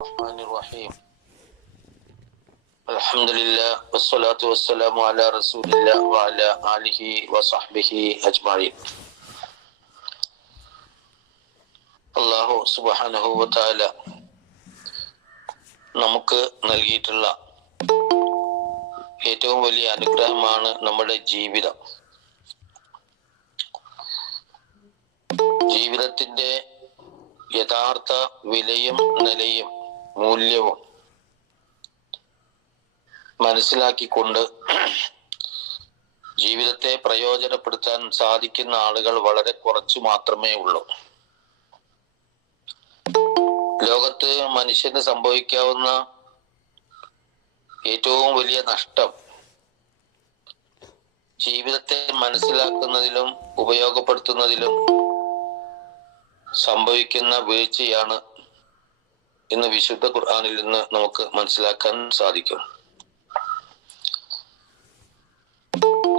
الرحمن الرحيم الحمد لله والصلاة والسلام على رسول الله وعلى آله وصحبه أجمعين. അല്ലാഹു സുബ്ഹാനഹു വ തആല നമുക്ക് നൽകിയിട്ടുള്ള ഏറ്റവും വലിയ അനുഗ്രഹമാണ് നമ്മുടെ ജീവിതം. ജീവിതത്തിന്റെ യഥാർത്ഥ വിലയും നിലയും മൂല്യവും മനസ്സിലാക്കിക്കൊണ്ട് ജീവിതത്തെ പ്രയോജനപ്പെടുത്താൻ സാധിക്കുന്ന ആളുകൾ വളരെ കുറച്ചു മാത്രമേ ഉള്ളൂ. ലോകത്ത് മനുഷ്യന് സംഭവിക്കാവുന്ന ഏറ്റവും വലിയ നഷ്ടം ജീവിതത്തെ മനസ്സിലാക്കുന്നതിലും ഉപയോഗപ്പെടുത്തുന്നതിലും സംഭവിക്കുന്ന വീഴ്ചയാണ് എന്ന് വിശുദ്ധ ഖുർആനിൽ നിന്ന് നമുക്ക് മനസ്സിലാക്കാൻ സാധിക്കും.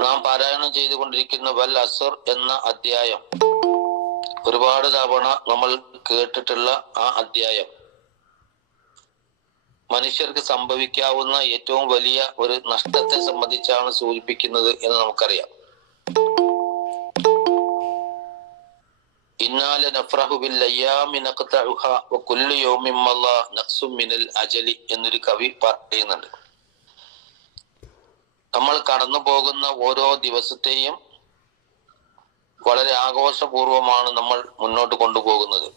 നാം പാരായണം ചെയ്തുകൊണ്ടിരിക്കുന്ന വൽ അസ്ർ എന്ന അധ്യായം ഒരുപാട് തവണ നമ്മൾ കേട്ടിട്ടുള്ള ആ അധ്യായം മനുഷ്യർക്ക് സംഭവിക്കാവുന്ന ഏറ്റവും വലിയ ഒരു നഷ്ടത്തെ സംബന്ധിച്ചാണ് സൂചിപ്പിക്കുന്നത് എന്ന് നമുക്കറിയാം. ഇന്നാല നഫ്റഹു ബിൽ അയ്യാമി നഖ്തഉഹ വ കുല്ലു യൗമിൻ മല്ലാ നഖ്സും മിനൽ അജലി എന്നൊരു കവി പറയുന്നുണ്ട്. നമ്മൾ കടന്നു പോകുന്ന ഓരോ ദിവസത്തെയും വളരെ ആഘോഷപൂർവമാണ് നമ്മൾ മുന്നോട്ട് കൊണ്ടുപോകുന്നത്.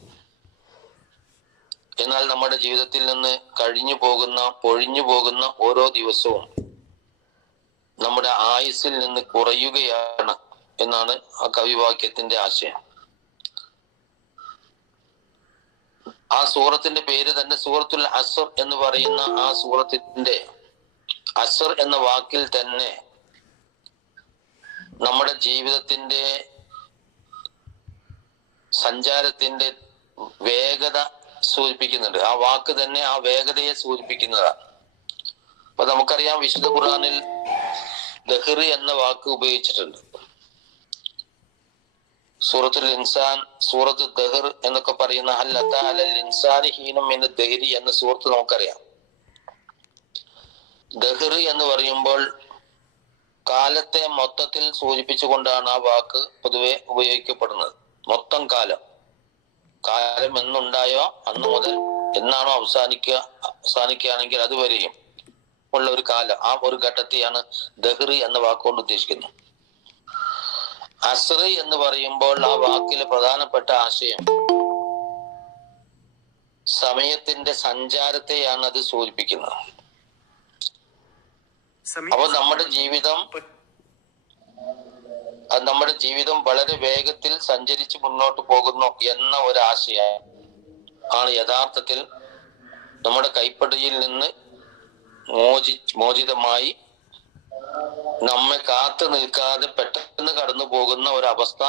എന്നാൽ നമ്മുടെ ജീവിതത്തിൽ നിന്ന് പൊഴിഞ്ഞു പോകുന്ന ഓരോ ദിവസവും നമ്മുടെ ആയുസ്സിൽ നിന്ന് കുറയുകയാണ് എന്നാണ് ആ കവിവാക്യത്തിന്റെ ആശയം. ആ സൂറത്തിന്റെ പേര് തന്നെ സൂറത്തുൽ അസ്ർ എന്ന് പറയുന്ന ആ സൂറത്തിന്റെ അസ്ർ എന്ന വാക്കിൽ തന്നെ നമ്മുടെ ജീവിതത്തിന്റെ സഞ്ചാരത്തിന്റെ വേഗത സൂചിപ്പിക്കുന്നുണ്ട്. ആ വാക്ക് തന്നെ ആ വേഗതയെ സൂചിപ്പിക്കുന്നതാണ്. അപ്പൊ നമുക്കറിയാം, വിശുദ്ധ ഖുർആനിൽ ദഹ്ർ എന്ന വാക്ക് ഉപയോഗിച്ചിട്ടുണ്ട്. സൂറത്തുൽ ഇൻസാൻ, സൂറത്ത് ദഹ്ർ എന്നൊക്കെ പറയുന്ന ഹൽ അതാ അലൽ ഇൻസാനി ഹീനും മിന ദഹ്രി എന്ന സൂറത്ത് നമുക്കറിയാം. ദഹ്ർ എന്ന് പറയുമ്പോൾ കാലത്തെ മൊത്തത്തിൽ സൂചിപ്പിച്ചുകൊണ്ടാണ് ആ വാക്ക് പൊതുവെ ഉപയോഗിക്കപ്പെടുന്നത്. മൊത്തം കാലം എന്നുണ്ടായോ അന്ന് മുതൽ എന്നാണോ അവസാനിക്കുകയാണെങ്കിൽ അതുവരെയും ഉള്ള ഒരു കാലം, ആ ഒരു ഘട്ടത്തെയാണ് ദഹ്ർ എന്ന വാക്കുകൊണ്ട് ഉദ്ദേശിക്കുന്നത്. അസ്ർ എന്ന് പറയുമ്പോൾ ആ വാക്കിലെ പ്രധാനപ്പെട്ട ആശയം സമയത്തിന്റെ സഞ്ചാരത്തെയാണ് അത് സൂചിപ്പിക്കുന്നത്. അപ്പൊ നമ്മുടെ ജീവിതം വളരെ വേഗത്തിൽ സഞ്ചരിച്ച് മുന്നോട്ട് പോകുന്നു എന്ന ഒരാശയം ആണ് യഥാർത്ഥത്തിൽ നമ്മുടെ കൈപ്പടിയിൽ നിന്ന് മോചിതമായി നമ്മെ കാത്തു നിൽക്കാതെ പെട്ടെന്ന് കടന്നു പോകുന്ന ഒരവസ്ഥ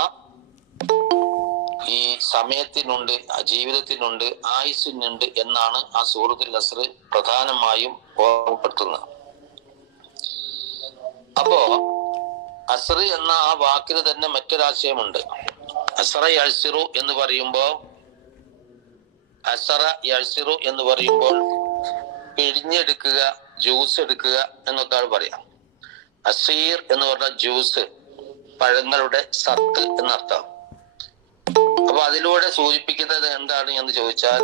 ഈ സമയത്തിനുണ്ട്, ജീവിതത്തിനുണ്ട്, ആയുസ്സിനുണ്ട് എന്നാണ് ആ സൂറത്തുൽ അസ്ർ പ്രധാനമായും ഓർമ്മപ്പെടുത്തുന്നത്. അപ്പോ അസ്ർ എന്ന ആ വാക്കിന് തന്നെ മറ്റൊരാശയമുണ്ട്. അസ്റ യഅ്സിറു എന്ന് പറയുമ്പോൾ പിഴിഞ്ഞെടുക്കുക, ജ്യൂസ് എടുക്കുക എന്നൊക്കെയാണ് പറയാം. അസീർ എന്ന് പറഞ്ഞ ജ്യൂസ്, പഴങ്ങളുടെ സത്ത് എന്നർത്ഥം. അപ്പൊ അതിലൂടെ സൂചിപ്പിക്കുന്നത് എന്താണ് എന്ന് ചോദിച്ചാൽ,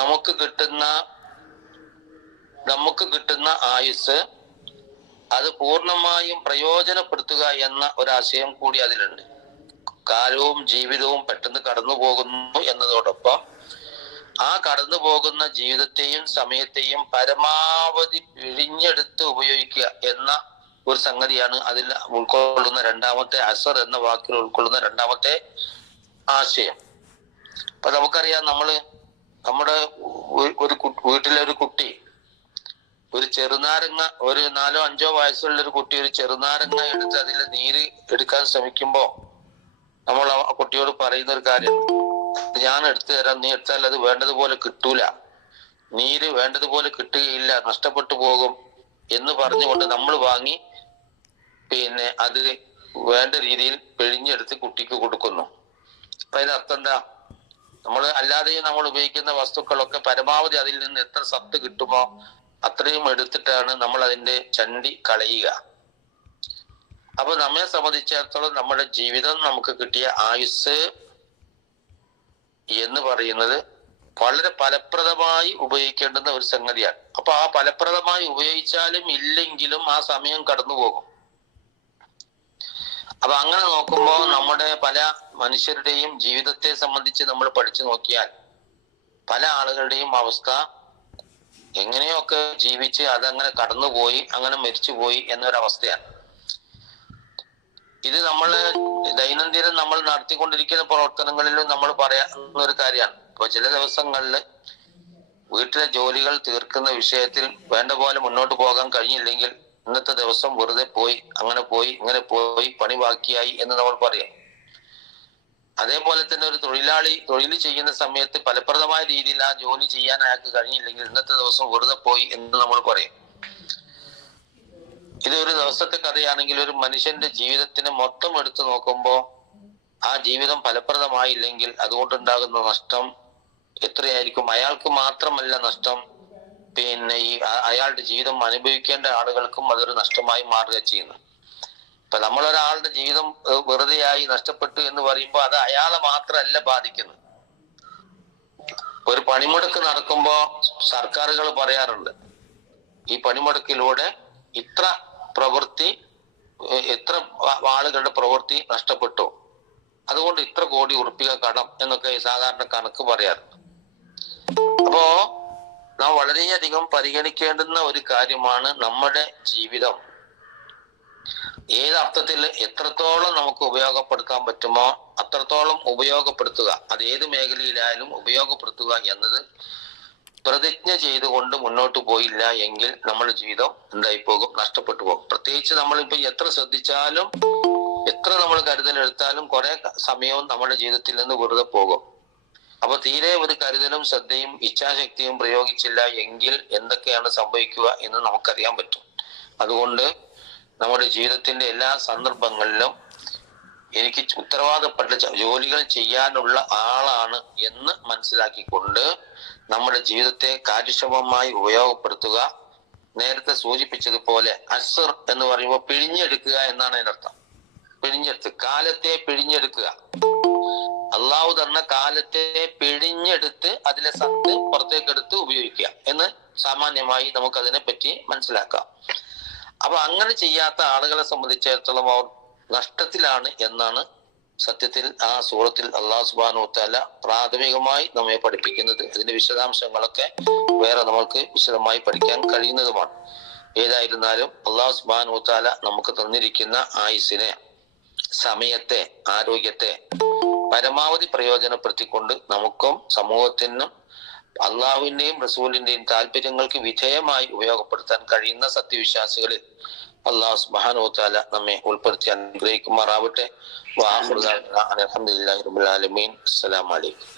നമുക്ക് കിട്ടുന്ന ആയുസ് അത് പൂർണ്ണമായും പ്രയോജനപ്പെടുത്തുക എന്ന ഒരാശയം കൂടി അതിലുണ്ട്. കാലവും ജീവിതവും പെട്ടെന്ന് കടന്നു പോകുന്നു എന്നതോടൊപ്പം ആ കടന്നു പോകുന്ന ജീവിതത്തെയും സമയത്തെയും പരമാവധി പിഴിഞ്ഞെടുത്ത് ഉപയോഗിക്കുക എന്ന ഒരു സംഗതിയാണ് അതിൽ ഉൾക്കൊള്ളുന്ന രണ്ടാമത്തെ അസർ എന്ന വാക്കിൽ ഉൾക്കൊള്ളുന്ന രണ്ടാമത്തെ ആശയം. അപ്പൊ നമുക്കറിയാം, നമ്മുടെ വീട്ടിലെ ഒരു കുട്ടി ഒരു ചെറുനാരങ്ങ, ഒരു 4-5 വയസ്സുള്ള ഒരു കുട്ടി ഒരു ചെറുനാരങ്ങ എടുത്ത് അതിലെ നീര് എടുക്കാൻ ശ്രമിക്കുമ്പോ നമ്മൾ ആ കുട്ടിയോട് പറയുന്ന ഒരു കാര്യം, ഞാൻ എടുത്തു തരാം, നീ എടുത്താൽ അത് വേണ്ടതുപോലെ കിട്ടൂല, നീര് വേണ്ടതുപോലെ കിട്ടുകയില്ല, നഷ്ടപ്പെട്ടു പോകും എന്ന് പറഞ്ഞുകൊണ്ട് നമ്മൾ വാങ്ങി അത് വേണ്ട രീതിയിൽ പിഴിഞ്ഞെടുത്ത് കുട്ടിക്ക് കൊടുക്കുന്നു. അപ്പൊ അതിനർത്ഥം എന്താ? നമ്മൾ അല്ലാതെയും നമ്മൾ ഉപയോഗിക്കുന്ന വസ്തുക്കളൊക്കെ പരമാവധി അതിൽ നിന്ന് എത്ര സത്ത് കിട്ടുമോ അത്രയും എടുത്തിട്ടാണ് നമ്മൾ അതിന്റെ ചണ്ടി കളയുക. അപ്പൊ നമ്മെ സംബന്ധിച്ചിടത്തോളം നമ്മുടെ ജീവിതം, നമുക്ക് കിട്ടിയ ആയുസ് എന്ന് പറയുന്നത് വളരെ ഫലപ്രദമായി ഉപയോഗിക്കേണ്ടുന്ന ഒരു സംഗതിയാണ്. അപ്പൊ ആ ഫലപ്രദമായി ഉപയോഗിച്ചാലും ഇല്ലെങ്കിലും ആ സമയം കടന്നു പോകും. അപ്പൊ അങ്ങനെ നോക്കുമ്പോൾ നമ്മുടെ പല മനുഷ്യരുടെയും ജീവിതത്തെ സംബന്ധിച്ച് നമ്മൾ പഠിച്ചു നോക്കിയാൽ പല ആളുകളുടെയും അവസ്ഥ എങ്ങനെയൊക്കെ ജീവിച്ച് അതങ്ങനെ കടന്നുപോയി, അങ്ങനെ മരിച്ചുപോയി എന്നൊരവസ്ഥയാണ്. ഇത് നമ്മൾ ദൈനംദിനം നമ്മൾ നടത്തിക്കൊണ്ടിരിക്കുന്ന പ്രവർത്തനങ്ങളിലും നമ്മൾ പറയാവുന്ന ഒരു കാര്യമാണ്. ഇപ്പൊ ചില ദിവസങ്ങളിൽ വീട്ടിലെ ജോലികൾ തീർക്കുന്ന വിഷയത്തിൽ വേണ്ട പോലെ മുന്നോട്ട് പോകാൻ കഴിഞ്ഞില്ലെങ്കിൽ ഇന്നത്തെ ദിവസം വെറുതെ പോയി, അങ്ങനെ പോയി, ഇങ്ങനെ പോയി, പണി ബാക്കിയായി എന്ന് നമ്മൾ പറയാം. അതേപോലെ തന്നെ ഒരു തൊഴിലാളി തൊഴിൽ ചെയ്യുന്ന സമയത്ത് ഫലപ്രദമായ രീതിയിൽ ആ ജോലി ചെയ്യാൻ അയാൾക്ക് കഴിഞ്ഞില്ലെങ്കിൽ ഇന്നത്തെ ദിവസം വെറുതെ പോയി എന്ന് നമ്മൾ പറയും. ഇത് ഒരു ദിവസത്തെ കഥയാണെങ്കിൽ ഒരു മനുഷ്യന്റെ ജീവിതത്തിന് മൊത്തം എടുത്തു നോക്കുമ്പോൾ ആ ജീവിതം ഫലപ്രദമായില്ലെങ്കിൽ അതുകൊണ്ടുണ്ടാകുന്ന നഷ്ടം എത്രയായിരിക്കും? അയാൾക്ക് മാത്രമല്ല നഷ്ടം, പിന്നെ ഈ അയാളുടെ ജീവിതം അനുഭവിക്കേണ്ട ആളുകൾക്കും അതൊരു നഷ്ടമായി മാറുക ചെയ്യുന്നു. ഇപ്പൊ നമ്മളൊരാളുടെ ജീവിതം വെറുതെയായി നഷ്ടപ്പെട്ടു എന്ന് പറയുമ്പോൾ അത് അയാളെ മാത്രമല്ല ബാധിക്കുന്നത്. ഒരു പണിമുടക്ക് നടക്കുമ്പോ സർക്കാരുകൾ പറയാറുണ്ട്, ഈ പണിമുടക്കിലൂടെ ഇത്ര ആളുകളുടെ പ്രവൃത്തി നഷ്ടപ്പെട്ടു, അതുകൊണ്ട് ഇത്ര കോടി ഉറുപ്പിക കടം എന്നൊക്കെ സാധാരണ കണക്ക് പറയാറുണ്ട്. അപ്പോ നാം വളരെയധികം പരിഗണിക്കേണ്ടുന്ന ഒരു കാര്യമാണ് നമ്മുടെ ജീവിതം ഏത് അർത്ഥത്തിൽ എത്രത്തോളം നമുക്ക് ഉപയോഗപ്പെടുത്താൻ പറ്റുമോ അത്രത്തോളം ഉപയോഗപ്പെടുത്തുക. അത് ഏത് മേഖലയിലായാലും ഉപയോഗപ്പെടുത്തുക എന്നത് പ്രതിജ്ഞ ചെയ്തുകൊണ്ട് മുന്നോട്ട് പോയില്ല എങ്കിൽ നമ്മുടെ ജീവിതം എന്തായി പോകും? നഷ്ടപ്പെട്ടു പോകും. പ്രത്യേകിച്ച് നമ്മളിപ്പോ എത്ര ശ്രദ്ധിച്ചാലും എത്ര നമ്മൾ കരുതലെടുത്താലും കുറെ സമയവും നമ്മുടെ ജീവിതത്തിൽ നിന്ന് വെറുതെ പോകും. അപ്പൊ തീരെ ഒരു കരുതലും ശ്രദ്ധയും ഇച്ഛാശക്തിയും പ്രയോഗിച്ചില്ല എങ്കിൽ എന്തൊക്കെയാണ് സംഭവിക്കുക എന്ന് നമുക്കറിയാൻ പറ്റും. അതുകൊണ്ട് നമ്മുടെ ജീവിതത്തിന്റെ എല്ലാ സന്ദർഭങ്ങളിലും എനിക്ക് ഉത്തരവാദപ്പെട്ട ജോലികൾ ചെയ്യാനുള്ള ആളാണ് എന്ന് മനസ്സിലാക്കിക്കൊണ്ട് നമ്മുടെ ജീവിതത്തെ കാര്യക്ഷമമായി ഉപയോഗപ്പെടുത്തുക. നേരത്തെ സൂചിപ്പിച്ചതുപോലെ അസ്ർ എന്ന് പറയുമ്പോൾ പിഴിഞ്ഞെടുക്കുക എന്നാണ് അതിനർത്ഥം. കാലത്തെ പിഴിഞ്ഞെടുക്കുക. അള്ളാഹു തന്ന കാലത്തെ പിഴിഞ്ഞെടുത്ത് അതിലെ സത്ത് പുറത്തേക്കെടുത്ത് ഉപയോഗിക്കുക എന്ന് സാമാന്യമായി നമുക്ക് അതിനെ പറ്റി മനസ്സിലാക്കാം. അപ്പൊ അങ്ങനെ ചെയ്യാത്ത ആളുകളെ സംബന്ധിച്ചിടത്തോളം അവർ നഷ്ടത്തിലാണ് എന്നാണ് സത്യത്തിൽ ആ സൂറത്തിൽ അള്ളാഹു സുബ്ഹാനഹു വ തആല പ്രാഥമികമായി നമ്മെ പഠിപ്പിക്കുന്നത്. അതിന്റെ വിശദാംശങ്ങളൊക്കെ വേറെ നമുക്ക് വിശദമായി പഠിക്കാൻ കഴിയുന്നതുമാണ്. ഏതായിരുന്നാലും അള്ളാഹു സുബ്ഹാനഹു വ തആല നമുക്ക് തന്നിരിക്കുന്ന ആയുസ്സിനെ, സമയത്തെ, ആരോഗ്യത്തെ പരമാവധി പ്രയോജനപ്പെടുത്തിക്കൊണ്ട് നമുക്കും സമൂഹത്തിനും അള്ളാഹുവിന്റെയും റസൂലിന്റെയും താല്പര്യങ്ങൾക്ക് വിധേയമായി ഉപയോഗപ്പെടുത്താൻ കഴിയുന്ന സത്യവിശ്വാസികളിൽ അള്ളാഹു സുബ്ഹാനഹു വ തആല നമ്മെ ഉൾപ്പെടുത്തി അനുഗ്രഹിക്കുമാറാവട്ടെ. അൽഹംദുലില്ലാഹി റബ്ബിൽ ആലമീൻ. അസ്സലാമു അലൈക്കും.